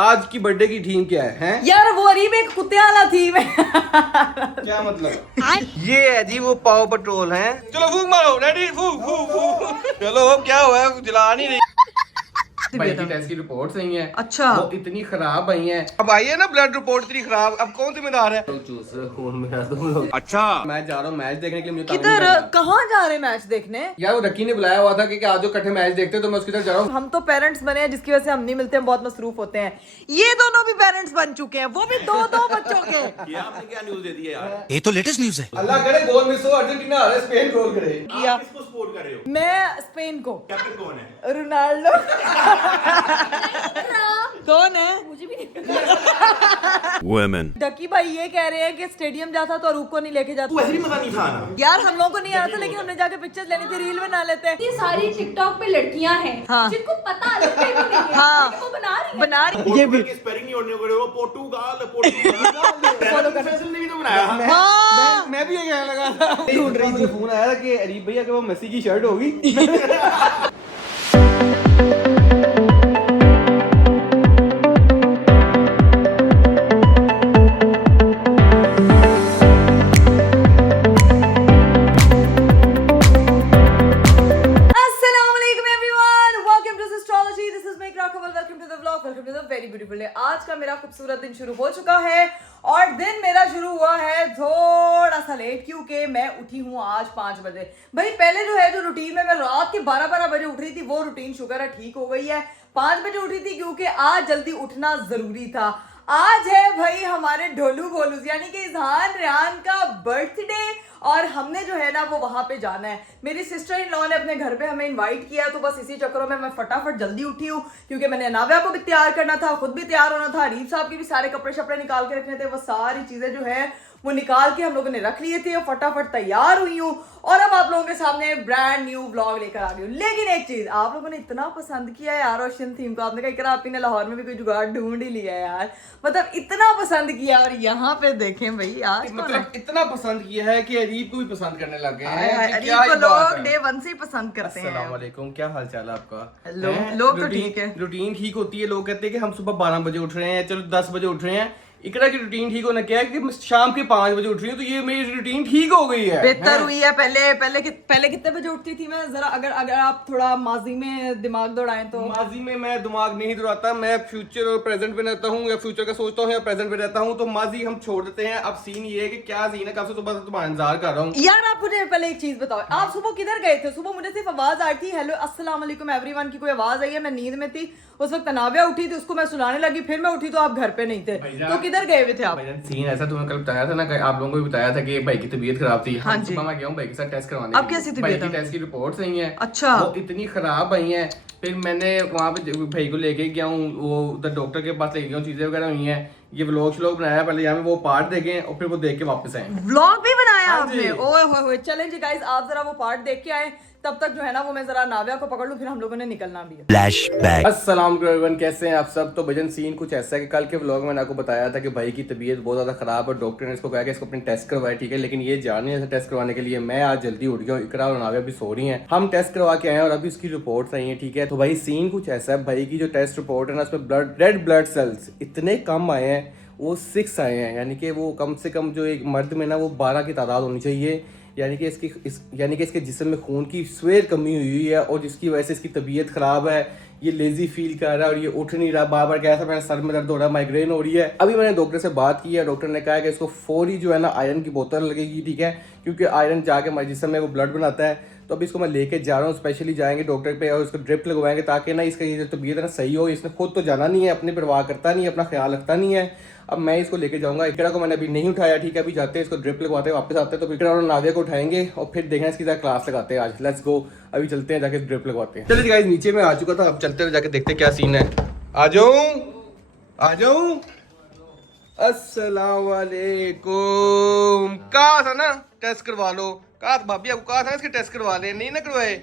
आज की बर्थडे की थीम क्या है? यार वो अरीब एक कुत्ते वाला थीम है। क्या मतलब? ये है जी वो पाव पेट्रोल है। चलो फूक मारो, रेडी, फूक फूक फूक। चलो क्या हुआ है, जला नहीं रही। भाई की टेस्ट की रिपोर्ट सही है। अच्छा। वो इतनी खराब आई है। अब आई है ना ब्लड रिपोर्ट इतनी खराब, अब कौन जिम्मेदार है? खून में तुम लोग। अच्छा मैं जा रहा हूँ मैच देखने के लिए। मुझे किधर कहाँ जा रहे मैच देखने? यार वो रकी ने बुलाया हुआ था कि आज जो इकट्ठे मैच देखते हैं, तो मैं उसकी तरफ जा रहा हूँ। हम तो पेरेंट्स बने हैं जिसकी वजह से हम नहीं मिलते हैं, बहुत मसरूफ होते हैं। ये दोनों भी पेरेंट्स बन चुके हैं, वो भी दो दो बच्चों के। ये आपने क्या न्यूज दे दी है यार? ये तो लेटेस्ट न्यूज है। अल्लाह करे गोल मिस हो, अर्जेंटिना हारे, स्पेन गोल करे। किया। आप किसको सपोर्ट कर रहे हो? मैं स्पेन को। कैप्टन कौन है? रोनाल्डो। कौन है? मुझे भी वुमेन। डकी भाई ये कह रहे हैं कि स्टेडियम जाता तो अरूप को नहीं लेके जाता। वैसे भी मजा नहीं था ना यार हम लोगों को नहीं आ रहा था, लेकिन हमने जाके पिक्चर्स लेनी थी, रील बना लेते हैं। इतनी सारी टिकटॉक पे लड़कियां हैं हाँ। जिनको पता लड़के भी नहीं है, हाँ। लेकिन वो बना रही हैं। बना रही पोर्टुगल की स्पेलिंग नहीं होने को पोर्टुगाल Follow कर। फैसल ने भी तो बनाया। हाँ। मैं भी ये कहने लगा था। ढूंढ रही थी, फोन आया था कि अरीब भैया कि वो मेसी की शर्ट होगी। आज का मेरा खूबसूरत दिन शुरू हो चुका है और दिन मेरा शुरू हुआ है थोड़ा सा लेट, क्योंकि मैं उठी हूँ आज 5 बजे। भाई पहले जो रूटीन में मैं रात के 12-12 बजे उठ रही थी, वो रूटीन शुक्र है ठीक हो गई है। 5 बजे उठी थी क्योंकि आज जल्दी उठना जरूरी था। आज है भाई हमारे ढोलू बोलूस यानी कि इजहान रेहान का बर्थडे, और हमने जो है ना वो वहां पे जाना है। मेरी सिस्टर इन लॉ ने अपने घर पे हमें इनवाइट किया, तो बस इसी चक्करों में मैं फटाफट जल्दी उठी हूँ, क्योंकि मैंने नाव्या को भी तैयार करना था, खुद भी तैयार होना था, अरीब साहब के भी सारे कपड़े शपड़े निकाल के रखने थे। वो सारी चीजें जो है वो निकाल के हम लोगों ने रख लिए थे और फटाफट तैयार हुई हूँ, और अब आप लोगों के सामने ब्रांड न्यू व्लॉग लेकर आ रही हूँ। लेकिन एक चीज आप लोगों ने इतना पसंद किया है यार ओशन थीम को, आपने कहा आपने लाहौर में भी कोई जुगाड़ ढूंढ ही लिया है यार, मतलब इतना पसंद किया। और यहाँ पे देखें भाई आज मतलब इतना पसंद किया है कि अरीब को भी पसंद करने लग गए हैं। अरीब को लोग डे 1 से ही पसंद करते हैं। अस्सलाम वालेकुम, क्या हाल चाल है आपका? लोग तो ठीक है। रूटीन ठीक होती है। लोग कहते हैं कि हम सुबह 12 बजे उठ रहे हैं, चलो 10 बजे उठ रहे हैं। इकरा की रूटीन ठीक होना क्या है कि मैं शाम के 5 बजे उठ रही हूँ, तो ये मेरी रूटीन ठीक हो गई है, बेहतर हुई है। पहले कितने बजे उठती थी मैं? जरा अगर आप थोड़ा माजी में दिमाग दौड़ाएं तो। माजी में मैं दिमाग नहीं दौड़ाता, मैं फ्यूचर और प्रेजेंट में रहता हूँ, या फ्यूचर का सोचता हूँ या प्रेजेंट में रहता हूँ। तो माजी हम छोड़ देते हैं। अब सीन ये है कि क्या सीन है, कब से सुबह से तुम्हारा इंतजार कर रहा हूँ। यार आप मुझे पहले एक चीज बताओ, आप सुबह किधर गए थे? सुबह मुझे सिर्फ आवाज आई थी, हेलो अस्सलाम वालेकुम एवरीवन की कोई आवाज आई है, मैं नींद में थी उस वक्त। नाव्या उठी थी, उसको मैं सुनाने लगी, फिर मैं उठी तो आप घर पे नहीं थे, तो किधर गए हुए थे आप? सीन ऐसा तुम्हें कल बताया था ना, आप लोगों को भी बताया था कि भाई की तबीयत खराब थी। हाँ जी। मैं गया हूँ भाई के साथ टेस्ट करवाने। अब कैसी तबीयत है? भाई की टेस्ट की रिपोर्ट सही है। अच्छा। वो इतनी खराब आई है, फिर मैंने वहाँ पे भाई को लेके गया हूँ, वो उधर डॉक्टर के पास लेके गया हूँ, चीजें वगैरह हुई हैं। ये व्लॉग बनाया, पहले यहाँ पे वो पार्ट देखें और फिर वो देख के वापस आए। व्लॉग भी बनाया हाँ जी। आपने? ओए होए, चलें जी गाइस, आप जरा वो पार्ट देख के आए, तब तक जो है ना वो मैं जरा नाव्या को पकड़ लूं, फिर हम लोगों ने निकलना भी है। फ्लैशबैक। अस्सलाम वालेकुम, कैसे हैं आप सब? तो भजन सीन कुछ ऐसा है कि कल के व्लॉग में मैंने आपको बताया था कि भाई की तबीयत बहुत ज़्यादा ख़राब है, डॉक्टर ने इसको कहा कि इसको अपने टेस्ट करवाए, ठीक है। लेकिन ये जा नहीं है टेस्ट करवाने के लिए। मैं आज जल्दी उठ गया हूँ, इकरा और नाव्या भी सो रही हैं। हम टेस्ट करवा के आए हैं और अभी उसकी रिपोर्ट आई है, ठीक है। तो भाई सीन कुछ ऐसा है, भाई की जो टेस्ट रिपोर्ट है ना, उसमें रेड ब्लड सेल्स इतने कम आए हैं, वो 6 आए हैं। यानी कि वो कम से कम जो एक मर्द में ना वो 12 की तादाद होनी चाहिए। यानी कि इसके जिस्म में खून की स्वेर कमी हुई है, और जिसकी वजह से इसकी तबीयत ख़राब है। ये लेजी फील कर रहा है और ये उठ नहीं रहा, बार बार कह रहा था मेरा सर में दर्द हो रहा है, माइग्रेन हो रही है। अभी मैंने डॉक्टर से बात की है, डॉक्टर ने कहा है कि इसको फौरी जो है ना आयरन की बोतल लगेगी, ठीक है, क्योंकि आयरन जाके हमारे जिस्म में वो ब्लड बनाता है। तो अभी इसको मैं लेके जा रहा हूँ, स्पेशली जाएंगे डॉक्टर पे और उसको ड्रिप लगवाएंगे, ताकि ना इसका ये जो तबीयत है ना सही हो। इसने खुद तो जाना नहीं है, अपनी परवाह करता नहीं है, अपना ख्याल रखता नहीं है। अब मैं इसको लेके जाऊंगा। इकरा को मैंने अभी नहीं उठाया, ठीक है। अभी जाते हैं, इसको ड्रिप लगवाते हैं, वापस आते हैं, तो इकरा और नाव्या को उठाएंगे और फिर देखना इसकी क्लास लगाते हैं आज। लेट्स गो, अभी चलते हैं, जाके ड्रिप लगवाते हैं। चलिए गाइस, नीचे में आ चुका था, अब चलते हैं, जाके देखते हैं क्या सीन है। आ जाऊं। अस्सलाम वालेकुम। कहा था ना टेस्ट करवा लो, कहा था भाभी आपको, कहा था इसके टेस्ट करवा ले, नहीं ना करवाए।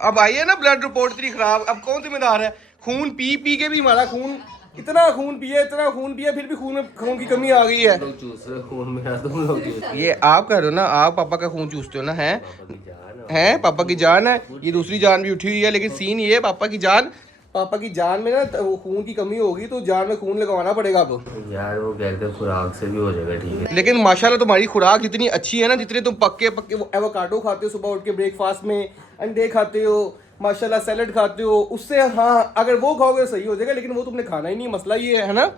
अब आई है ना ब्लड रिपोर्ट इतनी खराब, अब कौन जिम्मेदार है? खून पी पी के भी हमारा खून, इतना खून पिया फिर भी खून की कमी आ गई है। ये आप कह रहे हो ना, आप पापा का खून चूसते हो ना, हैं पापा की जान है। ये दूसरी जान भी उठी हुई है, लेकिन सीन ये है पापा की जान पापा की जान में ना वो खून की कमी होगी तो जान में खून लगवाना पड़ेगा अब। यार वो कहते हैं खुराक से भी हो जाएगा ठीक है। लेकिन माशाल्लाह तुम्हारी खुराक इतनी अच्छी है ना, जितने तुम पक्के पक्के वो एवोकाडो खाते हो सुबह उठ के ब्रेकफास्ट में, अंडे खाते हो माशाल्लाह, सैलड खाते हो, उससे हाँ अगर वो खाओगे तो सही हो जाएगा, लेकिन वो तुमने खाना ही नहीं। मसला ये है ना।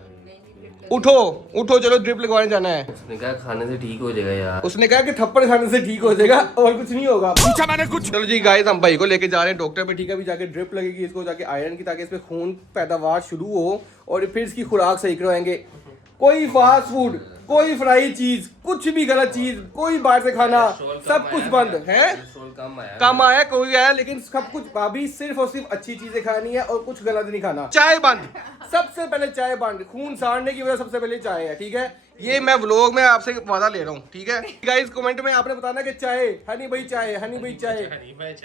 उठो उठो चलो ड्रिप लगवाने जाना है। उसने कहा खाने से ठीक हो जाएगा यार। उसने कहा कि थप्पड़ खाने से ठीक हो जाएगा और कुछ नहीं होगा। पूछा मैंने कुछ। चलो जी गाइस, हम भाई को लेके जा रहे हैं डॉक्टर पे, ठीक है। अभी जाके ड्रिप लगेगी इसको जाके आयरन की, ताकि इसमें खून पैदावार शुरू हो और फिर इसकी खुराक सही करवाएंगे। कोई फास्ट फूड, कोई फ्राई चीज, कुछ भी गलत चीज, कोई बाहर से खाना, सब कुछ बंद है। कम आया कोई आया, लेकिन सब कुछ अभी सिर्फ और सिर्फ अच्छी चीजें खानी है और कुछ गलत नहीं खाना। चाय बंद, सबसे पहले चाय बंद। खून साड़ने की वजह सबसे पहले चाय है, ठीक है। ये मैं व्लॉग में आपसे वादा ले रहा हूँ, ठीक है गाइस। कमेंट में आपने बताना कि चाय हनी भाई, चाय हनी भाई, चाय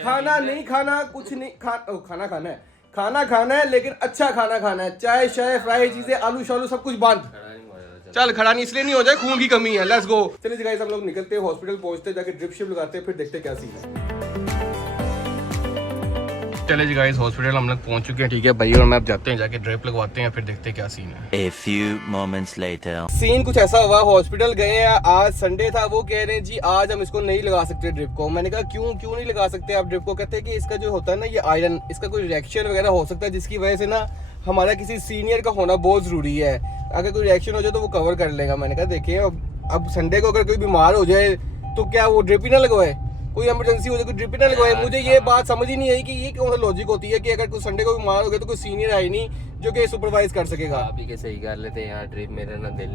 खाना नहीं खाना, कुछ नहीं खाना खाना है, खाना खाना है, लेकिन अच्छा खाना खाना है। चाय शाय फ्राई चीजें, आलू शालू सब कुछ बंद। चल खड़ा नहीं इसलिए नहीं हो जाए, खून की कमी है। Let's go. चलिए गाइस, हम लोग निकलते हैं, हॉस्पिटल पहुंचते हैं, जाके ड्रिप शिप लगाते हैं, फिर देखते हैं क्या सीन है। चले जी गाइस, हॉस्पिटल हम लोग पहुंच चुके हैं, ठीक है भाई, और मैं अब जाते हैं, जाके ड्रिप लगवाते हैं, फिर देखते हैं क्या सीन है। A few moments later. Scene कुछ ऐसा हुआ, हॉस्पिटल गए हैं, आज संडे था, वो कह रहे हैं जी आज हम इसको नहीं लगा सकते ड्रिप को। मैंने कहा क्यों नहीं लगा सकते आप ड्रिप को? कहते हैं कि इसका जो होता है ना ये आयरन, इसका कोई रिएक्शन वगैरह हो सकता है, जिसकी वजह से ना हमारा किसी सीनियर का होना बहुत जरूरी है। अगर कोई रिएक्शन हो जाए तो वो कवर कर लेगा। मैंने कहा देखिए अब संडे को अगर कोई बीमार हो जाए तो क्या वो ड्रिप ही ना लगवाए? कोई इमरजेंसी हो जाए कोई ड्रिप ही ना लगवाए? मुझे ये बात समझ ही नहीं आई कि ये कौन सा लॉजिक होती है कि अगर कोई संडे को बीमार हो गया तो कोई सीनियर है ही नहीं जो कि सुपरवाइज कर सकेगा। आप ही के सही कर लेते हैं यार, ड्रिप मेरा ना दिल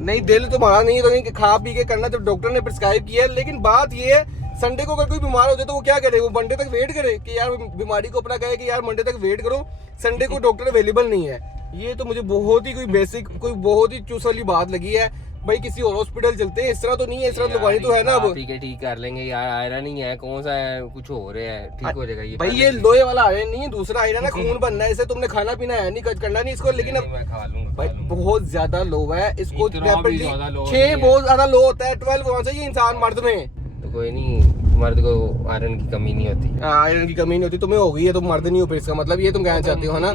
नहीं दिल तुम्हारा नहीं तो नहीं कि खा पी के करना, जब डॉक्टर ने प्रिस्क्राइब किया है। लेकिन बात ये है संडे को अगर कोई बीमार हो जाए तो वो क्या करे? वो मंडे तक वेट करे कि यार बीमारी को अपना कहे कि यार मंडे तक वेट करो, संडे को डॉक्टर अवेलेबल नहीं है। ये तो मुझे बहुत ही कोई बेसिक, कोई बहुत ही चूस वाली बात लगी है। भाई किसी और हॉस्पिटल चलते हैं, इस तरह तो नहीं है, इस तरह लगवानी तो है ना। अब ठीक कर लेंगे यार, आयरन ही है, कौन सा है, कुछ हो रहा है, ठीक हो जाएगा ये। भाई ये लोहे वाला आयरन नहीं है, दूसरा आयरन है, खून बनना है, इसे तुमने खाना पीना है नहीं, करना नहीं इसको। लेकिन अब मैं खा लूंगा भाई बहुत ज्यादा लो है इसको, 6 बहुत ज्यादा लो होता है, 12 होना चाहिए इंसान मर्द में। तो कोई नहीं, मर्द को आयरन की कमी नहीं होती। आयरन की कमी नहीं होती, तुम्हें हो गई है, तुम मर्द नहीं हो, फिर इसका मतलब ये तुम कहना चाहते हो ना।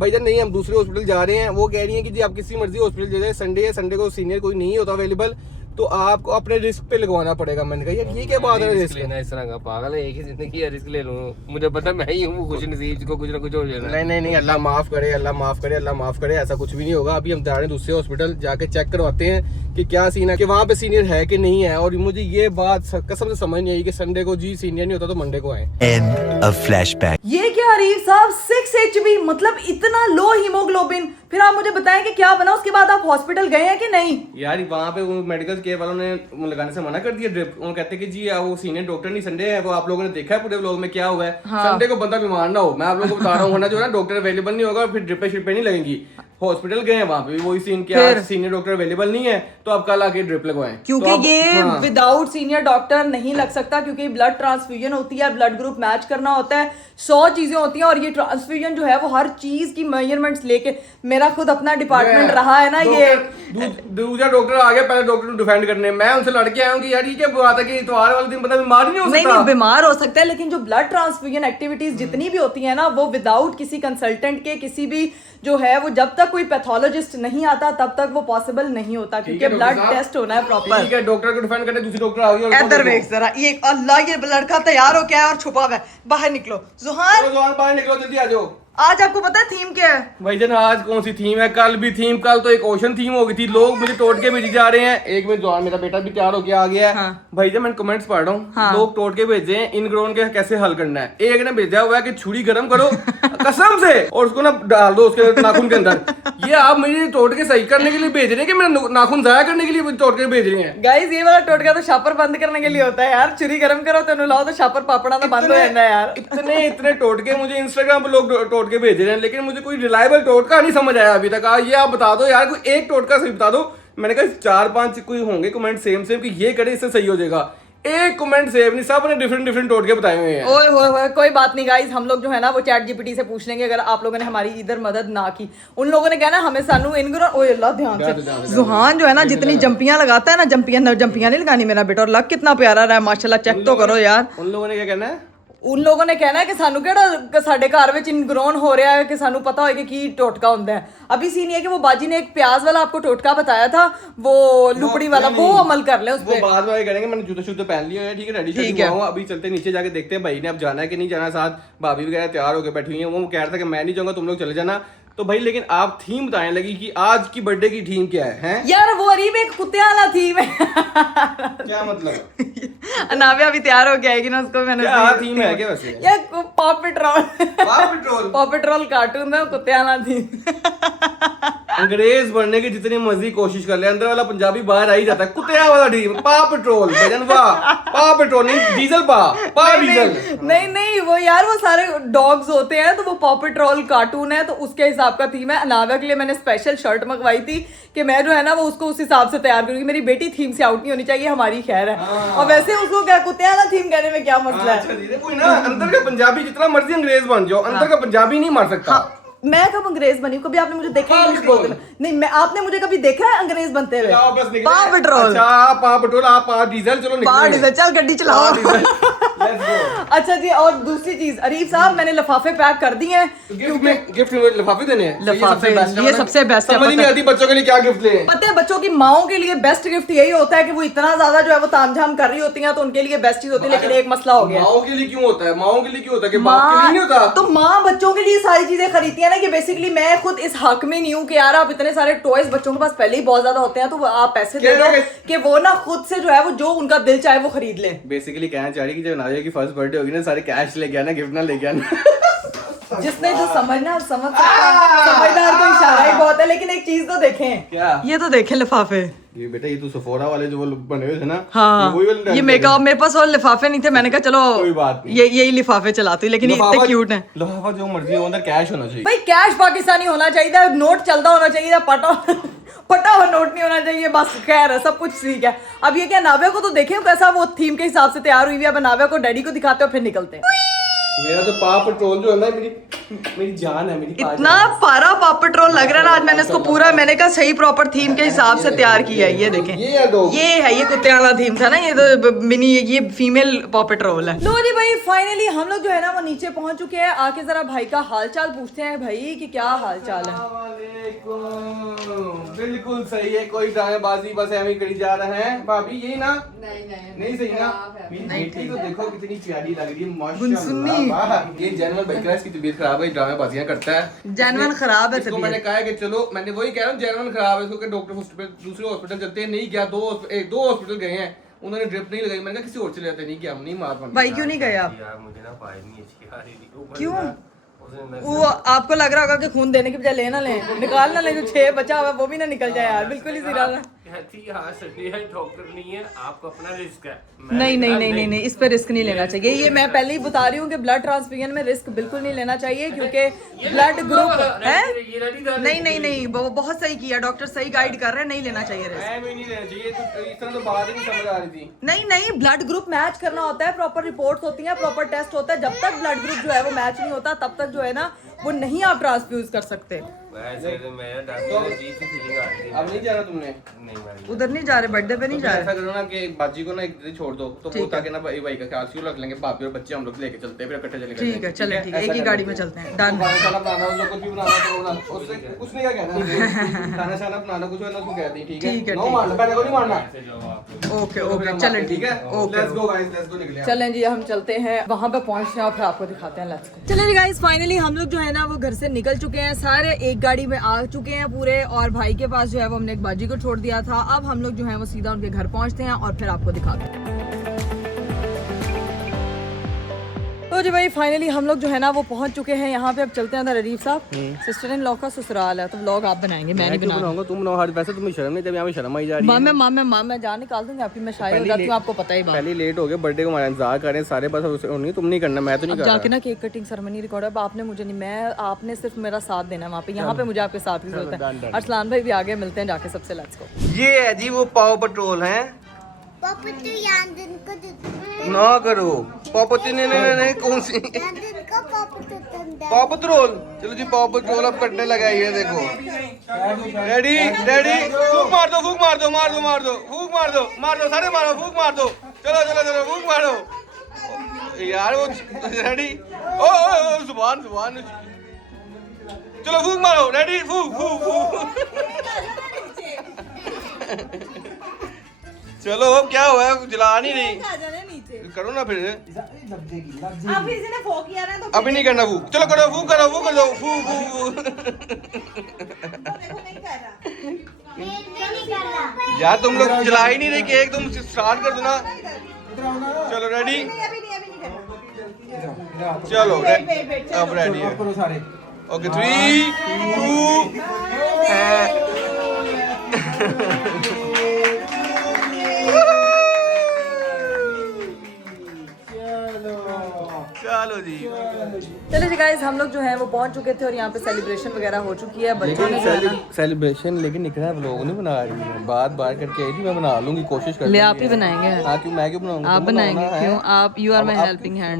भाई जब नहीं, हम दूसरे हॉस्पिटल जा रहे हैं, वो कह रही है कि जी आप किसी मर्जी हॉस्पिटल जा जाए, संडे है, संडे को सीनियर कोई नहीं होता अवेलेबल, तो आपको अपने रिस्क पे लगवाना पड़ेगा। मैंने कहा यार ये क्या बात है, रिस्क लेना इस तरह का? पागल है, एक ही जिंदगी है, रिस्क ले लूं? मुझे पता मैं ही हूँ खुश नसीब को कुछ ना कुछ हो जाना। नहीं अल्लाह माफ करे, अल्लाह माफ करे, अल्लाह माफ करे, ऐसा कुछ भी नहीं होगा। अभी हम जा रहे हैं दूसरे हॉस्पिटल, जाके चेक करवाते हैं कि क्या सीन है, कि वहाँ पे सीनियर है कि नहीं है। और मुझे ये बात कसम से समझ नहीं आई कि संडे को जी सीनियर नहीं होता तो मंडे को आए। End of flashback. ये क्या अरीफ साहब, 6 HB, मतलब इतना लो हीमोग्लोबिन। फिर आप मुझे बताएं कि क्या बना उसके बाद, आप हॉस्पिटल गए हैं कि नहीं? यार वहाँ पे वो मेडिकल केयर वालों ने लगाने से मना कर दिया ड्रिप। वो कहते हैं कि जी वो सीनियर डॉक्टर नहीं, संडे है। वो आप लोगों ने देखा है पूरे व्लॉग में क्या हुआ है। संडे को बंदा बीमार ना हो, मैं आप लोगों को बता रहा हूँ, वरना जो है ना डॉक्टर अवेलेबल नहीं होगा, फिर ड्रिप पे नहीं लगेंगी। हॉस्पिटल गए हैं, वहाँ पे भी वही सीन, क्या सीनियर डॉक्टर अवेलेबल नहीं है तो आप कल आके ड्रिप लगवाएं। क्योंकि तो ये विदाउट सीनियर डॉक्टर नहीं लग सकता, क्योंकि ब्लड ट्रांसफ्यूजन होती है, ब्लड ग्रुप मैच करना होता है, 100 चीजें होती हैं। और ये ट्रांसफ्यूजन जो है वो हर चीज की मेजरमेंट्स लेके, मेरा खुद अपना डिपार्टमेंट रहा है ना ये। दूसरा डॉक्टर आ गया पहले डॉक्टर को डिफेंड करने, मैं उनसे लड़के आया हूँ कि यार ये क्या बात है कि इतवार वाले दिन बंदा बीमार नहीं हो सकता। नहीं बीमार हो सकता है, लेकिन जो ब्लड ट्रांसफ्यूजन एक्टिविटीज जितनी भी होती है ना, वो विदाउट किसी कंसल्टेंट के, किसी भी जो है वो, जब तक कोई पैथोलॉजिस्ट नहीं आता तब तक वो पॉसिबल नहीं होता, क्योंकि ब्लड टेस्ट होना है प्रॉपर। ठीक है, डॉक्टर को डिफेंड करने दूसरी डॉक्टर आ गई। इधर देख जरा, ये अल्लाह, ये लड़का तैयार हो क्या है और छुपा हुआ है, बाहर निकलो। जुहान बाहर निकलो, जल्दी आ जाओ। आज आपको पता है थीम क्या है? भाईजान आज कौन सी थीम है? कल भी थीम, कल तो एक ओशन थीम हो गई थी, लोग मुझे तोड़ के भेज जा रहे हैं। एक मिनट जवान, मेरा बेटा भी तैयार होके आ गया है। हाँ। भाईजान मैं कमेंट्स पढ़ रहा हूँ, लोग तोड़ के भेजे हैं इन ग्राउंड के कैसे हल करना है। एक ने भेजा हुआ है कि छुरी गर्म करो कसम से और उसको ना डाल दो उसके नाखून के अंदर। ये आप मुझे तोड़ के सही करने के लिए भेज रहे हैं कि मेरा नाखून जाया करने के लिए तोड़ के भेज रहे हैं? गाइस ये वाला टोटका तो शापर बंद करने के लिए होता है यार। छुरी गर्म करो तो लाओ तो शापर पापड़ा ना बंद हो जाता है यार। इतने टोटके मुझे इंस्टाग्राम पे लोग टोटके भेज रहे हैं, लेकिन मुझे कोई रिलायबल टोटका नहीं समझ आया अभी तक। ये आप बता दो यार, कोई एक टोटका सही बता दो। मैंने कहा 4-5 कोई होंगे कमेंट सेम कि ये करे इससे सही हो जाएगा। एक कमेंट सेव नहीं, सब ने डिफरेंट टोटके बताए हुए हैं। ओए कोई बात नहीं गाइस, हम लोग जो है ना वो चैट जीपीटी से पूछ लेंगे अगर आप लोगों ने हमारी इधर मदद ना की। उन लोगों ने कहना हमें सानू इनग्रो, ओए अल्लाह ध्यान से। जुहान जो है ना जितनी जंपियां लगाता है ना, जंपियां नहीं लगानी मेरा बेटा, और लग कितना प्यारा रहा है माशाल्लाह, चेक तो करो यार। उन लोगों ने क्या कहना है? उन लोगों ने कहना है कि सानू केड़ा साडे घर विच इनग्रोन हो रहा है कि सानू पता होए कि की टोटका होंदा है। अभी सीन ये है कि वो बाजी ने एक प्याज वाला आपको टोटका बताया था, वो लुपड़ी वाला, वो अमल कर ले उस वो पे। बाद में करेंगे। मैंने जूते शूते पहन लिए हैं, ठीक है, रेडी शेडी हुआ हूं। अभी चलते नीचे जाके देखते हैं भाई ने अब जाना है कि नहीं जाना। साथ भाभी वगैरह तैयार होकर बैठी हुई है। वो कह रहा था कि मैं नहीं जाऊंगा, तुम लोग चले जाना। तो भाई लेकिन आप थीम बताने लगी कि आज की बर्थडे की थीम क्या है, हैं? यार वो अरीब एक कुत्ते वाला थीम है। क्या मतलब? अनाव्या भी तैयार हो गया है कि ना, उसको मैंने क्या थीम है क्या वैसे? ये पॉ पेट्रोल, पेट्रोल पॉ पेट्रोल कार्टून है, कुत्ते वाला थीम। अंग्रेज बनने की जितनी मर्जी कोशिश कर ले, अंदर वाला पंजाबी बाहर आ ही जाता है। कुत्ते वाला थीम, पा पेट्रोल भजन, वाह पा पेट्रोल नहीं डीजल, पा डीजल। नहीं वो यार वो सारे डॉग्स होते हैं, तो वो पॉ पेट्रोल कार्टून है, तो उसके हिसाब का थीम है। अनाव्या के लिए मैंने स्पेशल शर्ट मंगवाई थी कि मैं जो है ना वो उसको उस हिसाब से तैयार करूंगी। मेरी बेटी थीम से आउट नहीं होनी चाहिए, हमारी खैर है। और वैसे उसको क्या कुत्ते वाला थीम कहने में क्या मसला है? अच्छा दीदी, कोई ना अंदर का पंजाबी जितना मर्जी अंग्रेज बन जाओ, अंदर का पंजाबी नहीं मर सकता। मैं कब अंग्रेज बनी? कभी आपने मुझे देखा है इंग्लिश बोलते हुए? नहीं, मैं आपने मुझे कभी देखा है अंग्रेज बनते हुए? आओ बस निकले। पा पेट्रोल। अच्छा पा पेट्रोल, आप पा डीजल, चलो निकलो। पा डीजल, चल गड्डी चलाओ। Let's go. अच्छा जी, और दूसरी चीज, अरीफ साहब मैंने लिफाफे पैक कर दिए हैं। गिफ्ट में लिफाफे देने हैं। लिफाफे, ये सबसे बेस्ट है। समझ ही नहीं आती बच्चों के लिए क्या गिफ्ट लें। पता है बच्चों की माओं के लिए बेस्ट गिफ्ट यही होता है कि वो इतना ज्यादा जो है वो तामझाम कर रही होती हैं, तो उनके लिए बेस्ट चीज होती है। लेकिन एक मसला हो गया, माओ के लिए क्यों होता है? माओ के लिए क्यों होता है कि बाप के लिए नहीं होता? तो माँ बच्चों के लिए सारी चीजें खरीदती है ना, कि बेसिकली मैं खुद इस हक में नहीं हूँ कि यार आप इतने सारे टॉयज बच्चों के पास पहले ही बहुत ज्यादा होते हैं, तो आप पैसे दे दो कि वो ना खुद से जो है वो जो उनका दिल चाहे वो खरीद ले। बेसिकली कहना चाह रही कि जब नाजिया की फर्स्ट बर्थडे होगी ना, सारे कैश लेके आना, गिफ्ट ना लेके आना। जिसने जो समझना समझ सकता है, समझदार को इशारा ही बहुत है। लेकिन एक चीज तो देखें, क्या? ये तो देखें लिफाफे। ये बेटा ये तो सफोरा वाले जो वो बने हुए थे ना, हाँ, वही वाले ये मेकअप, मेरे पास और लिफाफे नहीं थे, मैंने कहा चलो कोई बात नहीं, यही लिफाफे चलाती हूँ। लेकिन ये इतने क्यूट हैं। लिफाफा जो मर्जी हो, अंदर कैश होना चाहिए भाई कैश पाकिस्तानी होना चाहिए, नोट चलता होना चाहिए, पटा हुआ नोट नहीं होना चाहिए, बस खैर है, सब कुछ ठीक है। अब ये क्या, नाव्या को तो देखें कैसा वो थीम के हिसाब से तैयार हुई है। अब नाव्या को डैडी को दिखाते हो फिर निकलते हैं। मेरा तो पा पेट्रोल जो है ना, मेरी जान है, मेरी इतना पारा पॉ पेट्रोल लग रहा है ना आज। मैंने इसको पूरा, मैंने कहा सही प्रॉपर थीम के हिसाब से तैयार किया है। ये देखें, ये है दो, ये है, ये कुत्ते वाला थीम था ना, ये तो मिनी, ये फीमेल पॉ पेट्रोल है। लो जी भाई, फाइनली हम लोग जो है ना वो नीचे पहुंच चुके हैं। आके जरा भाई का हाल चाल पूछते हैं भाई कि क्या हाल चाल है। बिल्कुल सही है, कोई ड्रामेबाजी बस एम ही करी जा रहे हैं। भाभी यही ना, नहीं सही ना? मेरी बेटी तो देखो कितनी प्यारी लग रही है, माशाल्लाह। ये जनरल बाइकर, इसकी तबीयत खराब है, ड्रामेबाजियां करता है। जनरल खराब है इसको तबीयत। मैंने कहा है कि चलो, मैंने वही कह रहा हूँ जनरल खराब है, इसको कि डॉक्टर हॉस्पिटल, दूसरे हॉस्पिटल चलते हैं। नहीं गया, दो हॉस्पिटल गए हैं, उन्होंने ड्रिप नहीं लगाई। मैंने कहा किसी और चले जाते, नहीं किया, हम नहीं मार पाते। भाई क्यों नहीं गए आप? यार मुझे ना पानी नहीं अच्छी आ रही थी। क्यों? वो आपको लग रहा होगा कि खून देने के बजाय ले ना लें, निकाल ना लें, जो 6 बचा हुआ है वो भी ना निकल जाए यार, बिल्कुल ही सीधा ना। डॉक्टर नहीं है, आपको अपना रिस्क है। नहीं, इस पर रिस्क नहीं लेना चाहिए। ये मैं पहले ही बता रही हूँ कि ब्लड ट्रांसफ्यूजन में रिस्क बिल्कुल नहीं लेना चाहिए, क्योंकि ब्लड ग्रुप है। नहीं, वो बहुत सही किया, डॉक्टर सही गाइड कर रहे हैं, नहीं लेना चाहिए रिस्क। नहीं लेना चाहिए, तो इतना तो बात ही नहीं समझ आ रही थी। नहीं, ब्लड ग्रुप मैच करना होता है, प्रॉपर रिपोर्ट्स होती हैं, प्रॉपर टेस्ट होता है। जब तक ब्लड ग्रुप जो है वो मैच नहीं होता, तब तक जो है ना वो नहीं आप ट्रांसफ्यूज कर सकते। वैसे तो मेरा डॉक्टर अजीब सी फीलिंग आ रही है। अब नहीं जाना तुमने? नहीं भाई, उधर नहीं जा रहे, बर्थडे पे नहीं तो जा ऐसा रहे। करो ना कि एक बाजी को ना एक दिन छोड़ दो, तो वो ताकि ना भाई का ख्याल क्यों रख लेंगे, भाभी और बच्चे हम लोग लेके चलते हैं, फिर इकट्ठे चले ठीक है, चलें, ठीक है, एक ही गाड़ी में चलते हैं। डन। खाना शाना बनाना हो, जो कुछ भी बनाना हो तो बना, उससे कुछ नहीं क्या कहना। खाना शाना बनाना कुछ है ना, उसको कहते हैं, ठीक है? ठीक है, नो मारना, पहले को नहीं मारना। ओके, चलें, ठीक है, okay. Let's go guys, let's go, निकले। चलें जी, हम चलते हैं वहां पे पहुंचते हैं और फिर आपको दिखाते हैं। Let's go. चलें जी गाइस, फाइनली हम लोग जो है ना वो घर से निकल चुके हैं, सारे एक गाड़ी में आ चुके हैं पूरे। और भाई के पास जो है वो हमने एक बाजी को छोड़ दिया था। अब हम लोग जो है वो सीधा उनके घर पहुंचते हैं और फिर आपको दिखाते हैं। तो जी भाई फाइनली हम लोग जो है ना वो पहुंच चुके हैं यहाँ पे। अब चलते हैं अंदर। अरीफ साहब, सिस्टर इन लॉ का ससुराल है, तो व्लॉग आप बनाएंगे, मैं नहीं बनाऊंगा। तुम बनाओ, हर वैसे तुम्हें शर्म नहीं, जब यहाँ पे शर्म आई जा रही है। माँ मैं जान निकाल दूंगी आपकी, मैं शायद हो जाती हूँ, आपको पता ही बात। पहले लेट हो गए, बर्थडे को हमारा इंतजार कर रहे हैं सारे, बस नहीं, तुम नहीं करना, मैं तो नहीं कर रहा। जाके ना केक कटिंग सेरेमनी रिकॉर्ड है, अब आपने मुझे नहीं, मैं आपने सिर्फ मेरा साथ देना है वहाँ पे। यहाँ पे मुझे आपके साथ की जरूरत है। अरसलान भाई भी आगे, मिलते हैं जाके सबसे। Let's go. ये है जी वो पाव पेट्रोल है। ना करो पापती, नहीं कौन सी पाव पेट्रोल। चलो जी पाव पेट्रोल अब कटने लगा है, देखो। रेडी, फूक मार दो, फूक मार दो, मार दो, मार दो, फूक मार दो, मार दो, सारे मारो, फूक मार दो। चलो, फूक मारो। यार वो रेडी ओ जुबान चलो फूक मारो रेडी फूक चलो अब क्या हुआ है जला नहीं रही करो ना फिर आप किसी ने फोक किया ना तो अभी नहीं करना फूक चलो करो फूक करो फूक नहीं कर रहा यार तुम लोग जला ही नहीं रहे केक तुम स्टार्ट कर दो ना चलो रेडी अभी नहीं करना चलो wait, अब रेडी है करो सारे ओके 3 चलो जी चलो जी गाइस हम लोग जो है वो पहुंच चुके थे और यहाँ पे सेलिब्रेशन वगैरह हो चुकी है बच्चों ने जो है ना सेलिब्रेशन लेकिन निकला व्लॉग नहीं बना रही है बात करके आई थी मैं बना लूंगी कोशिश कर ले आप ही बनाएंगे हाँ क्यों मैं क्यों बनाऊंगा आप बनाएंगे क्यों आप you are my helping hand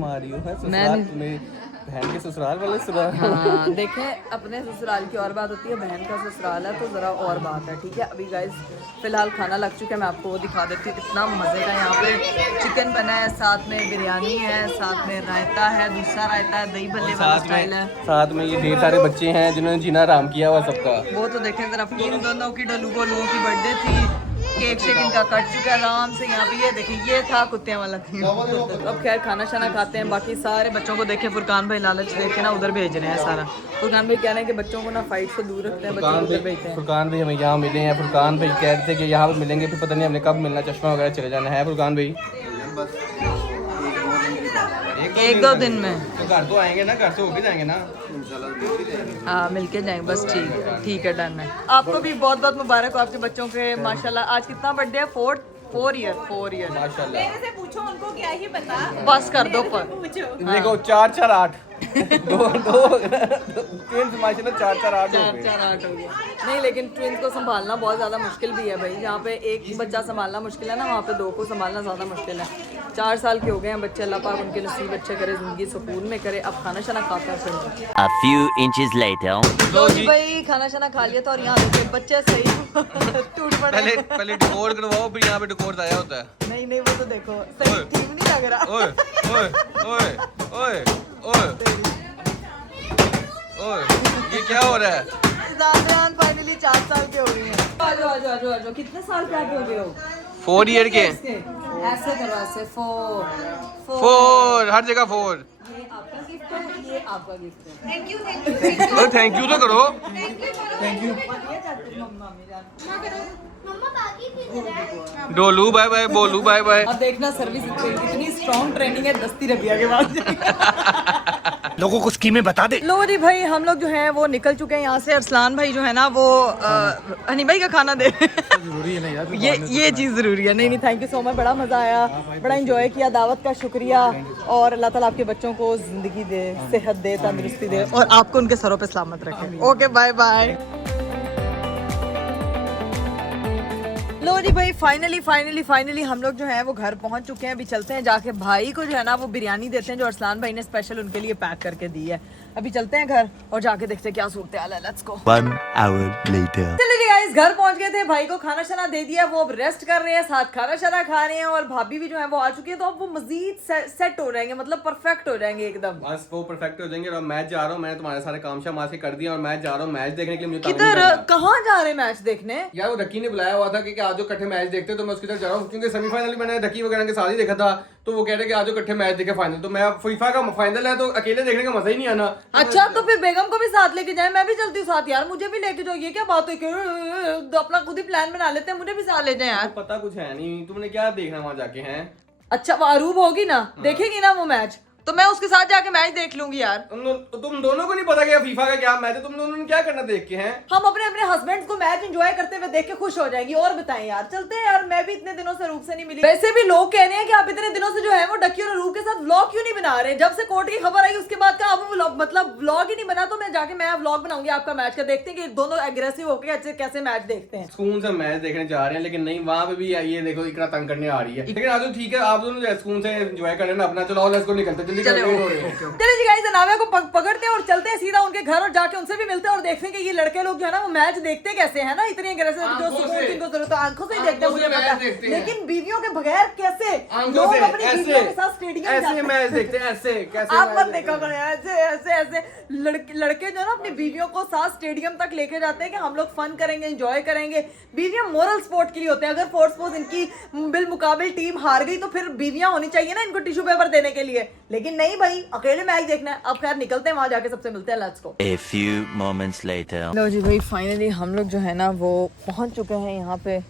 मैं मेरी बहन के ससुराल वाले ससुराल हाँ देखें अपने ससुराल की और बात होती है बहन का ससुराल है तो ज़रा और बात है ठीक है अभी गाइस फिलहाल खाना लग चुका है मैं आपको वो दिखा देती हूँ इतना मज़े का यहाँ पे चिकन बना है साथ में बिरयानी है साथ में रायता है दूसरा रायता है दही भल्ले वाला स्टाइल है साथ में ये ढेर सारे बच्चे हैं जिन्होंने जीना आराम किया हुआ सबका वो तो देखें ज़रा इन दोनों की डोलू गोलुओं की बर्थडे थी केक शेक इनका कट चुका है आराम से यहाँ पे ये देखिए ये था कुत्ते वाला थी अब खैर खाना शाना खाते हैं बाकी सारे बच्चों को देखे फुरकान भाई लालच देख के ना उधर भेज रहे हैं सारा फुरकान भाई कह रहे हैं कि बच्चों को ना फाइट से दूर रखते हैं बच्चों को उधर भेजते हैं फुरकान भाई हमें यहाँ मिले हैं फुरकान भाई कह रहे थे कि यहाँ पे मिलेंगे फिर पता नहीं हमने कब मिलना चश्मा वगैरह चले जाना है फुरकान भाई एक दो दिन में तो घर तो आएंगे ना घर से होके जाएंगे ना हाँ मिलके जाएंगे बस ठीक है डन है आपको भी बहुत बहुत मुबारक हो आपके बच्चों के माशाल्लाह आज कितना बर्थडे है 4 ईयर माशाल्लाह मेरे से पूछो उनको क्या ही पता बस कर दो पर पूछो देखो 4-4-8 दो ट्विंस माशाल्लाह 4-4-8 हो गए 4-8 हो गया नहीं लेकिन ट्विंस को संभालना बहुत ज़्यादा मुश्किल भी है भाई जहाँ पे एक बच्चा संभालना मुश्किल है ना वहाँ पे 2 को संभालना ज़्यादा मुश्किल है 4 साल के हो गए हैं बच्चे अल्लाह पाक उनके नसीब अच्छे करे ज़िंदगी सुकून में करे अब खाना शाना खाता है A few inches later. तो जी भाई खाना शाना खा लिया था और यहाँ देखिए बच्चे सही टूट पड़े पहले डिकोर करवाओ फिर यहाँ पे डिकोर आया होता है नहीं वो तो देखो सही ठीक नहीं लग रहा ओए ये क्या हो रहा है जान फाइनली 4 साल के हो गए हैं आ जाओ कितने साल के आप हो गए हो 4 ईयर के ऐसे करो ऐसे 4 4 हर जगह 4 ये आपका गिफ्ट है ये आपका गिफ्ट है थैंक यू तो करो डोलू बाय बाय बोलू बाय बाय अब देखना सर्विस इतनी स्ट्रॉन्ग ट्रेनिंग है दस्ती रबिया के बाद लोगों को स्कीमें बता दे लो जी भाई हम लोग जो हैं वो निकल चुके हैं यहाँ से अरसलान भाई जो है ना वो हनी भाई का खाना दे जरूरी है ना यार ये चीज़ ज़रूरी है नहीं थैंक यू सो मच बड़ा मज़ा आया बड़ा इंजॉय किया दावत का शुक्रिया और अल्लाह ताला आपके बच्चों को ज़िंदगी दे सेहत दे तंदुरुस्ती दे और आपको उनके सरों पे सलामत रखे ओके बाय बाय लो जी भाई फाइनली हम लोग जो है वो घर पहुंच चुके हैं अभी चलते हैं जाके भाई को जो है ना वो बिरयानी देते हैं जो अरसलान भाई ने स्पेशल उनके लिए पैक करके दी है अभी चलते हैं घर और जाके देखते हैं क्या सूरत हाल है लेट्स गो 1 hour later. चलिए जी गाइस घर पहुंच गए थे भाई को खाना शाना दे दिया वो अब रेस्ट कर रहे हैं साथ खाना शाना खा रहे हैं और भाभी भी जो है वो आ चुकी है तो अब वो मजीद सेट हो जाएंगे मतलब परफेक्ट हो जाएंगे एकदम बस वो परफेक्ट हो जाएंगे और मैच जा रहा हूँ मैंने तुम्हारे सारे काम शाम आज के कर दिया और मैच जा रहा हूँ मैच देखने के लिए मुझे किधर कहाँ जा रहे मैच देखने यार वो रकी ने बुलाया हुआ था कि आज जो इकट्ठे मैच देखते तो मैं उसकी तरफ जा रहा हूँ क्योंकि सेमीफाइनल मैंने रकी वगैरह के साथ ही देखा था तो वो कह रहे कि आज जो इकट्ठे मैच देखे फाइनल तो मैं फीफा का फाइनल है तो अकेले देखने का मजा ही नहीं आना अच्छा तो फिर बेगम को भी साथ लेके जाए मैं भी चलती हूँ साथ यार मुझे भी लेके जाओ ये क्या बात है कि अपना खुद ही प्लान बना लेते हैं मुझे भी साथ ले जाए यार पता कुछ है नहीं तुमने क्या देखना वहां जाके हैं अच्छा वो अरूब होगी ना देखेगी ना वो मैच तो मैं उसके साथ जाके मैच देख लूंगी यार तुम दोनों को नहीं पता कि फीफा का क्या मैच है तुम दोनों ने क्या करना देख के हैं हम अपने अपने हस्बैंड को मैच एंजॉय करते हुए देख के खुश हो जाएंगी और बताएं यार चलते हैं यार मैं भी इतने दिनों से रूप से नहीं मिली वैसे भी लोग कह रहे हैं कि आप इतने दिनों से जो है वो डकी और रूप के साथ व्लॉग क्यों नहीं बना रहे जब से कोर्ट की खबर आई उसके बाद का अब मतलब व्लॉग ही नहीं बना तो मैं जाके मैं व्लॉग बनाऊंगी आपका मैच का देखते हैं कि दोनों एग्रेसिव होकर कैसे मैच देखते हैं सुकून से मैच देखने जा रहे हैं लेकिन नहीं वहां पे भी ये देखो इतना तंग करने आ रही है लेकिन आज तो ठीक है आप दोनों सुकून से एंजॉय कर लेना अपना चलो लेट्स गो निकलते जल्दी चले करो, लेट हो रहे हैं। चलिए जी गाइस, अनामिया को पकड़ते हैं और चलते हैं सीधा उनके घर और जाके उनसे भी मिलते हैं और देखते हैं कि ये लड़के लोग जो है ना वो मैच देखते कैसे है ना, इतनी अग्रेसिव जो आंखों सुकून से। जिनको जरूरत है आंखों से ही देखते हैं, आंखों मुझे से पता मैच है। देखते हैं। लेकिन बीवियों के बगैर कैसे आंखों लोग से, अपनी बीवियों के साथ स्टेडियम ऐसे जाते मैच हैं। देखते हैं, ऐसे कैसे आप मैच मत देखते देखा हैं? करो यार, ऐसे ऐसे ऐसे लड़के जो है ना अपनी बीवियों को साथ स्टेडियम तक लेके जाते हैं कि हम लोग फन करेंगे, एंजॉय करेंगे। बीवियां मोरल सपोर्ट के लिए होते हैं। अगर फोर्स सपोज इनकी बिल मुकाबिल टीम हार गई तो फिर बीवियां होनी चाहिए ना इनको टिश्यू पेपर देने के लिए, लेकिन नहीं भाई, अकेले मैच देखना है। अब खैर निकलते हैं, वहां जाके सबसे मिलते हैं। Let's go. A few moments later. लो जी भाई, फाइनली हम लोग जो है ना वो पहुंच चुके हैं यहाँ पे।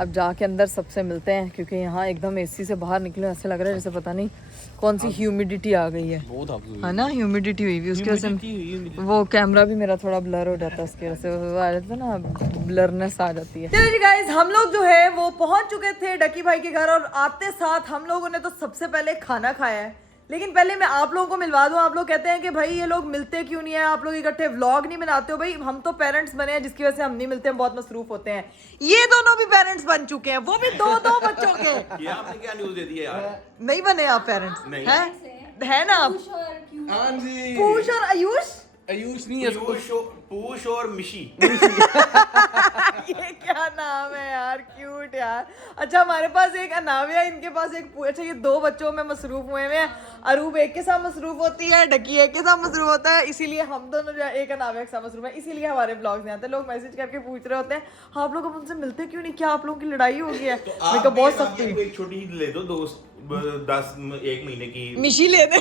अब जाके अंदर सबसे मिलते हैं क्योंकि यहाँ एकदम एसी से बाहर निकले ऐसे लग रहा है जैसे पता नहीं कौन सी ह्यूमिडिटी आ गई है। है ना, ह्यूमिडिटी हुई हुई उसकी वजह से वो कैमरा भी मेरा थोड़ा ब्लर हो जाता है, उसकी वजह से वो आ जाता है ना, ब्लरनेस आ जाती है। चलिए जी गाइस, हम लोग जो है वो पहुंच चुके थे डकी भाई के घर और आते साथ हम लोगों ने तो सबसे पहले खाना खाया है। लेकिन पहले मैं आप लोगों को मिलवा दूं। आप लोग कहते हैं कि भाई ये लोग मिलते क्यों नहीं है, आप लोग इकट्ठे व्लॉग नहीं बनाते हो। भाई हम तो पेरेंट्स बने हैं जिसकी वजह से हम नहीं मिलते हैं, बहुत मसरूफ होते हैं। ये दोनों भी पेरेंट्स बन चुके हैं, वो भी दो बच्चों के। ये आपने क्या न्यूज दे दी है यार? नहीं बने आप पेरेंट्स? नहीं। है ना आप? हाँ जी, पूछ और आयुष आयुष नहीं है इसको। पूछ और मिशी। ये क्या नाम है यार, क्यूट यार। अच्छा, हमारे पास एक अनामिया, इनके पास एक अच्छा, ये दो बच्चों में मसरूफ हुए हैं। अरूब एक के साथ मसरूफ होती है, डकी एक के साथ मसरूफ होता है, इसीलिए हम दोनों जो है एक अनामिया के साथ मसरूफ है, इसीलिए हमारे ब्लॉग्स नहीं आते। लोग मैसेज करके पूछ रहे होते हैं हाँ आप लोग अब उनसे मिलते क्यों नहीं, क्या आप लोगों की लड़ाई हो गई है? मैं कहा बहुत सख्ती। एक छोटी ले दो, दोस्त 1 महीने की मिशी ले दे।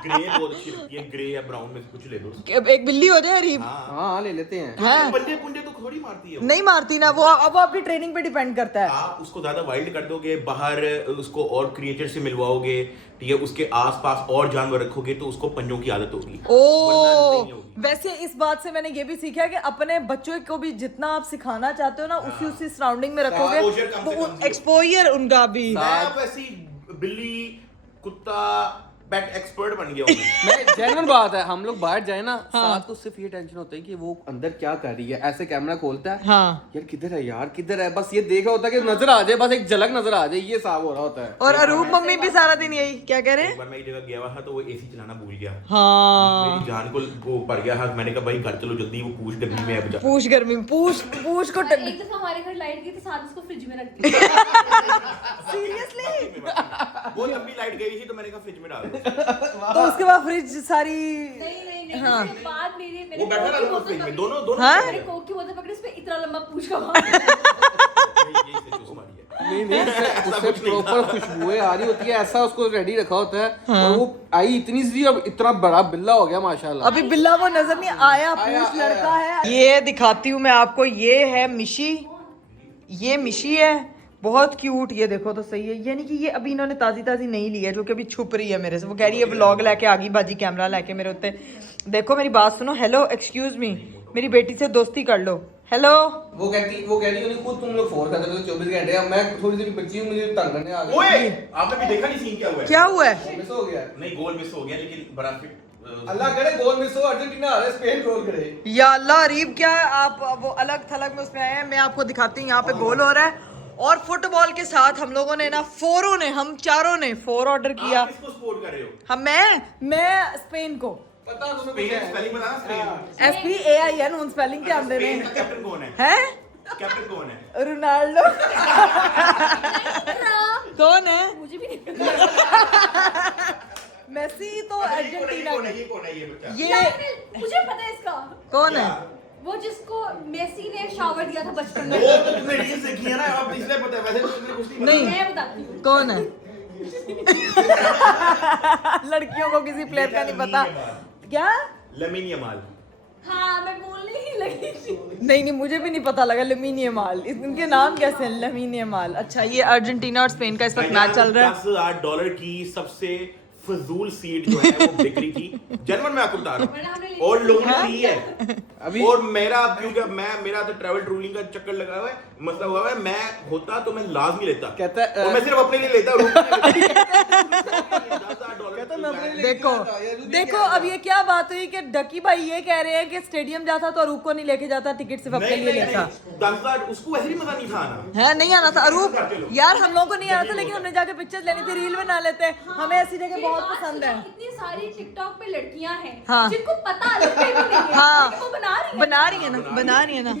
ग्रे बहुत अच्छी लगती है, ग्रे या ब्राउन में से कुछ ले दो। एक बिल्ली हो जाए अरीब। हाँ ले लेते हैं। हाँ। पंजे पुंजे तो थोड़ी मारती है वो। नहीं मारती ना, वो अब वो आपकी ट्रेनिंग पे डिपेंड करता है। आप उसको ज्यादा वाइल्ड कर दोगे, बाहर उसको और क्रिएचर से मिलवाओगे, ठीक है, उसके आसपास और जानवर रखोगे तो उसको पंजों की आदत होगी। ओ, वरना नहीं होगी। वैसे इस बात से मैंने ये भी सीखा है कि अपने बच्चों को भी जितना आप सिखाना चाहते हो ना उसी सराउंडिंग में रखोगे, exposure कम से कम दियो। एक्सपोजर उनका भी। मैं वैसी बिल्ली, कुत्ता, पेट एक्सपर्ट बन गया हूँ मैं। मैं जेन्युइन बात है, हम लोग बाहर जाए ना साथ तो सिर्फ ये टेंशन होता है कि वो अंदर क्या कर रही है। ऐसे कैमरा खोलता है, हाँ। यार किधर है, यार किधर है, बस ये देख रहा होता है कि नजर आ जाए, बस एक झलक नजर आ जाए, ये साफ हो रहा होता है। और अरूप मम्मी भी सारा दिन यही क्या कह रहे एक हैं? बार मैं एक जगह गया हुआ था तो वो एसी चलाना भूल गया। हाँ, मेरी जान को वो पड़ गया हाथ। मैंने कहा भाई घर चलो जल्दी, वो पूछ गर्मी में है बचा। पूछ गर्मी में पूछ को एक दफा हमारे घर लाइट गई तो साथ उसको फ्रिज में रख दिया। सीरियसली? वो लंबी लाइट गई थी तो मैंने कहा फ्रिज में डाल दो। तो उसके बाद फ्रिज सारी नहीं हाँ। उसके बाद मेरे वो बैठा रहा था फ्रिज में, दोनों हाँ? मैंने कोक की बोतल पकड़ी, उस पे इतना लंबा पूछ का नहीं उससे प्रॉपर खुशबुएं आ रही होती है, ऐसा उसको रेडी रखा होता है। और वो आई इतनी सी और इतना बड़ा बिल्ला हो गया माशाल्लाह। अभी बिल्ला वो नजर नहीं आया, पूछ लड़का है। ये दिखाती हूँ मैं आपको, ये है मिशी, ये मिशी है, बहुत क्यूट। ये देखो तो सही है, यानी कि ये अभी इन्होंने ताजी नहीं ली है, जो कि अभी छुप रही है मेरे से। वो कह रही है व्लॉग लेके आ गई बाजी, कैमरा लेके मेरे उत्ते। देखो मेरी बात सुनो, हेलो एक्सक्यूज मी, मेरी बेटी से दोस्ती कर लो। हेलो। वो कह रही है खुद तुम लोग फोन करते हो 24 घंटे, अब मैं थोड़ी देर बच्ची हूँ, मुझे तंग करने आ ओए गई। आपने भी देखा नहीं सीन क्या हुआ है? क्या हुआ है? मिस हो गया। नहीं गोल मिस हो गया लेकिन बड़ा फिट। अल्लाह करे गोल मिस हो, अर्जेंटीना हारे, स्पेन गोल करे। या अल्लाह, अरीब क्या आप वो अलग थलग में उसमें आए हैं। मैं आपको दिखाती हूँ, यहाँ पे गोल हो रहा है। और फुटबॉल के साथ हम लोगों ने ना हम चारों ने 4 ऑर्डर किया। आप किसको सपोर्ट कर रहे हो? हम मैं स्पेन को। पता तुम्हें कुछ स्पेन है? स्पेलिंग बताना। स्पेन SPAIN, उन स्पेलिंग के आंदे ने स्पेन का कैप्टन कौन है? हैं? कैप्टन कौन है? रोनाल्डो। कौन है? मुझे भी नहीं पता। मेसी तो अर्जेंटीना कौन का। है? ये कौन है ये बच्चा? ये मुझे पता है इसका, कौन है? वो जिसको मेसी ने शावर दिया था बचपन में। वो तो तुमने रील्स देखी है ना, अब इसलिए पता है, वैसे तो तुमने कुछ नहीं नहीं। मैं बताती हूँ कौन है? लड़कियों को किसी प्लेयर का नहीं पता। क्या? Lamin Yamal. हाँ, मैं बोलने ही लगी थी। नहीं मुझे भी नहीं पता लगा। लमीन यमाल, इनके नाम कैसे हैं? Lamin Yamal. अच्छा, ये अर्जेंटीना और स्पेन का इस वक्त मैच चल रहा है। $10,000 की सबसे फजूल सीट जो है वो बिक रही थी। जर्मन में आपको बता रहा हूँ, और लोगों ने ली है अभी। और मेरा क्योंकि मेरा तो ट्रैवल रूलिंग का चक्कर लगा हुआ है, मतलब हुआ है, मैं होता तो मैं लाजमी लेता। कहता है और मैं सिर्फ अपने लिए लेता, कहता देखो देखो अब ये क्या बात हुई कि डकी भाई ये कह रहे हैं कि स्टेडियम जाता तो अरूप को नहीं लेके जाता, टिकट सिर्फ अपने लिए लेता। 10,000 उसको वैसे भी मजा नहीं था आना। है नहीं आना था अरूप यार, हम लोगों को नहीं आना था, लेकिन हमने जाके पिक्चर लेनी थी, रील बना लेते, हमें ऐसी जगह बहुत पसंद है। इतनी सारी टिकटॉक पे लड़कियां हैं हाँ। जिनको पता अलग भी नहीं है, हाँ। लेकिन वो बना रही है बना रही है ना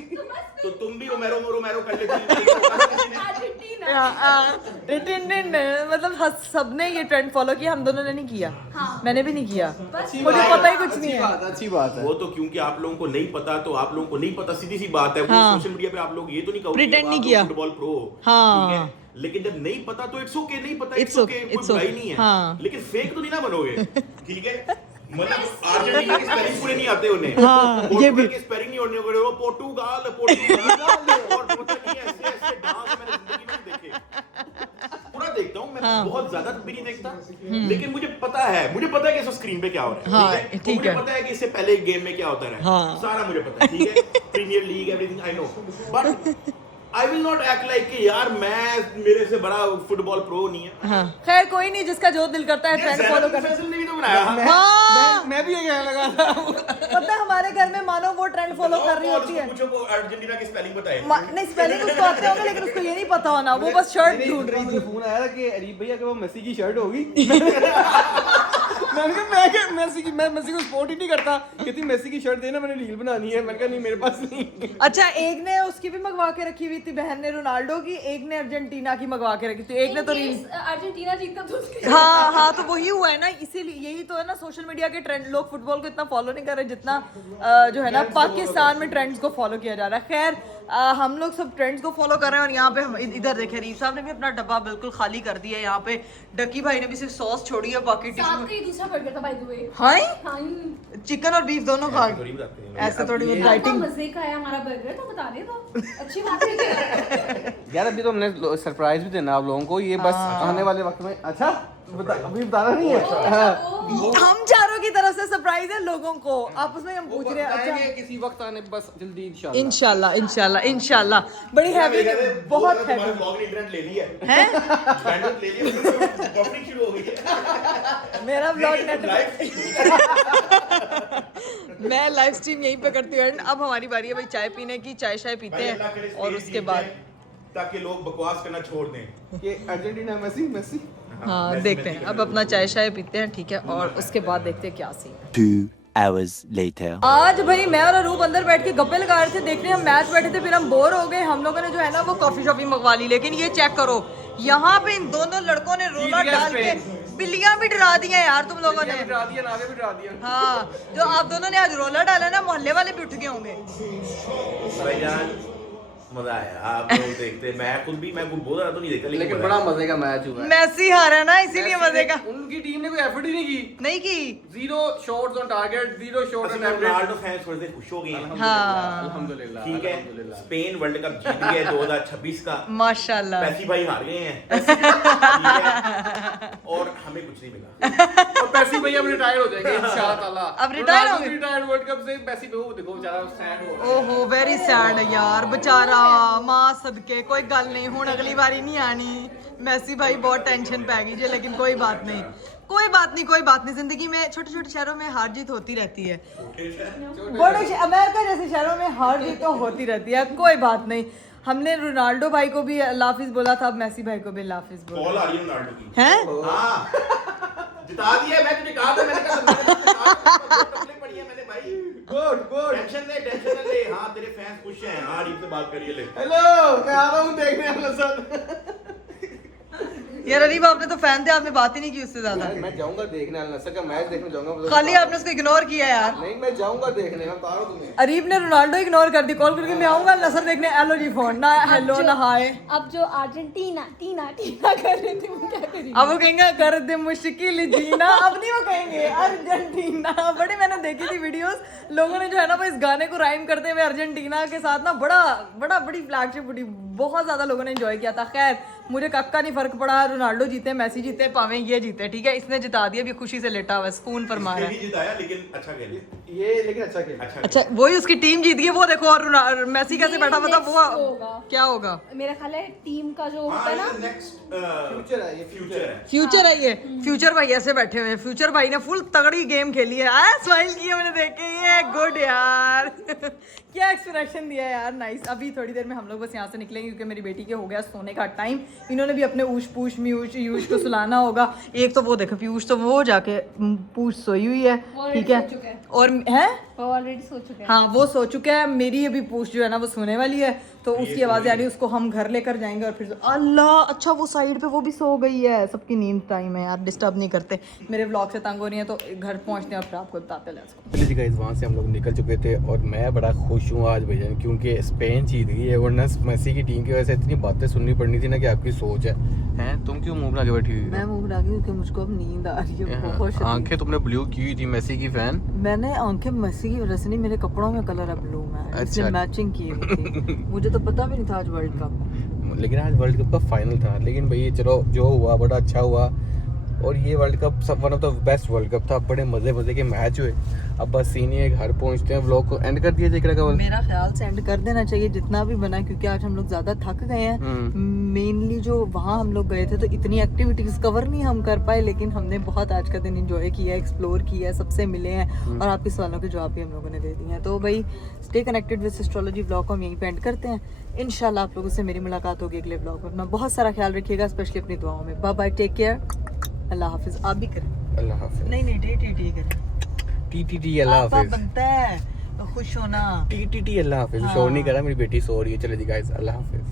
तो तुम भी रोमेरो कर लेती। अर्जेंटीना। मतलब सबने ये ट्रेंड फॉलो किया, हम दोनों ने नहीं किया। हाँ। मैंने भी नहीं किया, बस मुझे पता ही कुछ नहीं है। अच्छी बात है। वो तो क्योंकि आप लोगों को नहीं पता, तो आप लोगों को नहीं पता, सीधी सी बात है। वो हाँ। सोशल मीडिया पे आप लोग ये तो नहीं कहो Pretend नहीं किया। Football pro. हाँ। ठीक है, लेकिन जब नहीं पता तो इट्स ओके, नहीं पता It's इट्स ओके, okay, कोई it's बुराई okay। नहीं है। हाँ। लेकिन फेक तो नहीं ना बनोगे, ठीक है? मतलब अर्जेंटीना के स्पेलिंग पूरे नहीं आते उन्हें। हाँ, ये भी। के स्पेलिंग नहीं होने वो पोर्टुगाल और पता नहीं ऐसे ऐसे डांस मैंने जिंदगी में नहीं देखे। पूरा देखता हूँ मैं, बहुत ज्यादा भी नहीं देखता, लेकिन मुझे पता है कि इस स्क्रीन पे क्या हो रहा है। हाँ, ठीक है? ठीक मुझे है। पता है कि इससे पहले गेम में क्या होता है। हाँ। सारा मुझे पता है, ठीक है? Premier league everything I know, but I will not act like कि यार मेरे से बड़ा फुटबॉल प्रो नहीं है। हाँ। खैर कोई नहीं, जिसका जो दिल करता है ट्रेंड फॉलो कर। फैसल ने भी तो बनाया। हाँ। मैं भी ये कहने लगा था। पता है हमारे घर में मानो वो ट्रेंड फॉलो कर रही होती है। पूछो वो अर्जेंटीना की स्पेलिंग बताए। नहीं स्पेलिंग उसको आते होंगे, लेकिन उसको ये नहीं पता होना, वो बस शर्ट ढूंढ रही थी। फोन आया था कि अरीब भैया वो मेसी की शर्ट होगी। मैंने कहा मैं मेसी को सपोर्ट ही नहीं करता, कहती मेसी की शर्ट देना, मैंने रील बनानी है। मैंने कहा नहीं मेरे पास नहीं। अच्छा, एक ने उसकी भी मंगवा के रखी हुई थी बहन ने रोनाल्डो की, एक ने अर्जेंटीना की मंगवा के रखी थी, एक ने तो रील। अर्जेंटीना जीतता तो उसकी हाँ तो वही हुआ है ना, इसीलिए यही तो है ना, सोशल मीडिया के ट्रेंड, लोग फुटबॉल को इतना फॉलो नहीं कर रहे जितना जो है ना पाकिस्तान में ट्रेंड्स को फॉलो किया जा रहा है। खैर हम लोग सब ट्रेंड्स को फॉलो कर रहे हैं, और यहाँ पे हम इधर देखें, रीफ साहब ने भी अपना डब्बा बिल्कुल खाली कर दिया है। यहाँ पे डकी भाई ने भी सिर्फ सॉस छोड़ी है, बाकी साथ का ही दूसरा बर्गर था बाय द वे। हाय हाँ, चिकन और बीफ दोनों खा थोड़ी बताते हैं। ऐसे थोड़ी बहुत इतना डाइटिंग। मजे का है हमारा बर्गर, तो बता दे तो अच्छी बात है। यार अभी तो हमने सरप्राइज भी देना आप लोगों को, ये बस आने वाले वक्त में। अच्छा अभी बताना नहीं है। हाँ। हम चारों की तरफ से सरप्राइज है लोगों को, आप उसमें हम पूछ रहे हैं। अच्छा किसी वक्त आने, बस जल्दी इंशाल्लाह बड़ी हैवी, बहुत हैवी ब्लॉग इंटरनेट ले लिया है। बैंडविड्थ ले लिया, पब्लिक शुरू हो गई है। मेरा ब्लॉग नेट लाइव मैं लाइव स्ट्रीम यहीं पे करती हूँ। अब हमारी बारी है भाई चाय पीने की, चाय पीते हैं और उसके बाद ताकि लोग बकवास करना छोड़ दें। ये अर्जेंटीना मेसी हाँ देखते हैं, अब अपना चाय पीते हैं, ठीक है, और उसके बाद देखते हैं क्या सीन। 2 hours later. आज भाई मैं और अरूप अंदर बैठ के गप्पे लगा रहे थे, देखने हम मैच बैठे थे, फिर हम बोर हो गए, हम लोगों ने जो है ना वो कॉफी शॉपी मंगवा ली। लेकिन ये चेक करो, यहाँ पे इन दोनों लड़कों ने रोला डाल के बिल्लियां भी डरा दी हैं यार तुम लोगों ने। हाँ, जो आप दोनों ने आज रोला डाला ना, मोहल्ले वाले भी उठ गए होंगे। भाईजान मजा आया, आप लोग देखते, मैं खुद भी मैं बोल रहा तो नहीं देखा, लेकिन बड़ा मजे का मैच हुआ है। मैसी हारा ना, इसीलिए मजे का। उनकी टीम ने कोई एफर्ट ही नहीं की, नहीं की। 0 shots on target, 0 shot on target. Ronaldo fans थोड़े से खुश हो गए हैं। हाँ अल्हम्दुलिल्लाह ठीक है, अल्हम्दुलिल्लाह। स्पेन वर्ल्ड कप जीत गया 2026 का। माशाल्लाह। पैसी भाई हार गए हैं। ठीक है? और हमें कुछ नहीं मिला। और पैसी भैया अब रिटायर हो जाएंगे इंशाल्लाह ताला। अब retire होंगे? रिटायर्ड वर्ल्ड कप से पैसी पे वो देखो बेचारा सैड हो रहा है। ओहो वेरी सैड यार बेचारा, मां सदके कोई गल नहीं, हुण अगली बारी नहीं आनी। मैसी भाई बहुत टेंशन पै गई जी, लेकिन कोई बात नहीं, जिंदगी में छोटे छोटे शहरों में हार जीत होती रहती है, बड़े अमेरिका जैसे शहरों में हार जीत तो होती रहती है, कोई बात नहीं। हमने रोनाल्डो भाई को भी अल्लाह हाफिज बोला था, अब मैसी भाई को भी अल्लाह हाफिज बोला। बॉल आ रही है रोनाल्डो की। हैं? हाँ, जिता दिया। मैं तुझे कहा था, मैंने पड़ी है मैंने भाई। गुड टेंशन न ले। हाँ तेरे फैंस खुश हैं। हाँ रीप से बात करिए। ले हेलो, मैं आ रहा हूँ देखने आपके साथ। यार अरीब आपने तो फैन थे, आपने बात ही नहीं की उससे ज्यादा। मैं जाऊंगा देखने, अल नसर का मैच देखने जाऊंगा। खाली आपने उसको इग्नोर किया यार। नहीं मैं जाऊंगा देखने, मैं बता रहा हूं तुम्हें। अरीब ने रोनाल्डो इग्नोर कर दी, कॉल करके मैं आऊंगा नसर देखने, हेलो जी फोन ना, हेलो ना हाय। अब जो अर्जेंटीना टीना कर रही थी वो क्या करी? अब वो कहेंगे कर दे मुश्किल जीना, अब नहीं वो कहेंगे अर्जेंटीना। बड़े मैंने देखी थी वीडियोस, लोगों ने जो है ना वो इस गाने को राइम करते हुए अर्जेंटीना के साथ ना बड़ी फ्लैगशिप उठी, बहुत ज्यादा लोगों ने एंजॉय किया था। खैर मुझे कक्का नहीं फर्क पड़ा, रोनाल्डो जीते, मैसी जीते, पावे ये जीते, ठीक है, इसने जिता दिया, अभी खुशी से लेटा हुआ है, सुकून फरमा रहा है। जिताया लेकिन अच्छा खेले। ये लेकिन अच्छा खेला। अच्छा वही उसकी टीम जीत गई, वो देखो। और मेसी कैसे बैठा हुआ था वो होगा। क्या होगा? मेरा ख्याल है टीम का जो होता है ना, नेक्स्ट फ्यूचर है ये, फ्यूचर है। फ्यूचर है ये। फ्यूचर भाई ऐसे बैठे हुए हैं। फ्यूचर भाई ने फुल तगड़ी गेम खेली है। आया स्माइल किया मैंने देख के, ये गुड यार। क्या एक्सप्रेशन दिया यार, नाइस। अभी थोड़ी देर में हम लोग बस यहाँ से निकलेंगे क्योंकि मेरी बेटी के हो गया सोने का टाइम। इन्होंने भी अपने ऊश पूछ यूश को सुलाना होगा। एक तो वो देखो पीयूष तो वो जाके पूछ सोई हुई है, ठीक है। सो चुका है। और है वो ऑलरेडी सो चुका है। हाँ वो सो चुका है। मेरी अभी पूछ जो है ना वो सोने वाली है, तो उसकी आवाज़ आ रही है। उसको हम घर लेकर जाएंगे और फिर अल्लाह, अच्छा वो साइड पे वो भी सो गई है। सबकी नींद टाइम है यार, डिस्टर्ब नहीं करते। मेरे व्लॉग से तंग हो रही है तो घर पहुंचते हैं और फिर आपको बताते हैं। चलिए जी गाइस, वहाँ से हम लोग निकल चुके थे और मैं बड़ा खुश हूँ आज भैया, क्योंकि स्पेन जीत गई है। वरना मेसी की टीम की वजह से इतनी बातें सुननी पड़नी थी ना कि आपकी सोच है। हैं तुम क्यों मुंह बना के बैठी हुई हो? मैं मुंह बना के क्योंकि मुझको अब नींद आ रही है बहुत। आंखें तुमने ब्लू की हुई थी मेसी की फैन। मैंने आंखें मेसी की वजह से नहीं, मेरे कपड़ों में कलर है ब्लू में, अच्छा। इसलिए मैचिंग की हुई थी। मुझे तो पता भी नहीं था आज वर्ल्ड कप। लेकिन आज वर्ल्ड कप का फाइनल था। लेकिन भाई चलो जो हुआ बड़ा अच्छा हुआ। और ये वर्ल्ड कप सब one of the best world cup था। बड़े मजे के मैच हुए। अब बस सीन ये घर पहुंचते हैं। व्लॉग को एंड कर दिया जाए का? मेरा ख्याल से एंड कर देना चाहिए जितना भी बना, क्योंकि आज हम लोग ज्यादा थक गए हैं। मेनली जो वहाँ हम लोग गए थे तो इतनी एक्टिविटीज कवर नहीं हम कर पाए, लेकिन हमने बहुत आज का दिन एंजॉय किया, एक्सप्लोर किया, सबसे मिले हैं और आपके सवालों के जवाब भी हम लोगों ने दे दिए हैं। तो भाई stay connected with astrology vlog को हम यहीं पे एंड करते हैं। इंशाल्लाह आप लोगों से मेरी मुलाकात होगी अगले व्लॉग में। अपना बहुत सारा ख्याल रखिएगा, स्पेशली अपनी दुआओं में। बाय बाय, टेक केयर, अल्लाह हाफिज। आप भी करें। अल्लाह हाफिज। नहीं टी करें। टी अल्लाह आपा हाफिज। बनता है तो खुश होना। टी अल्लाह हाफिज। शोर नहीं करा, मेरी बेटी सो रही है। चले जी गाइस, अल्लाह हाफिज।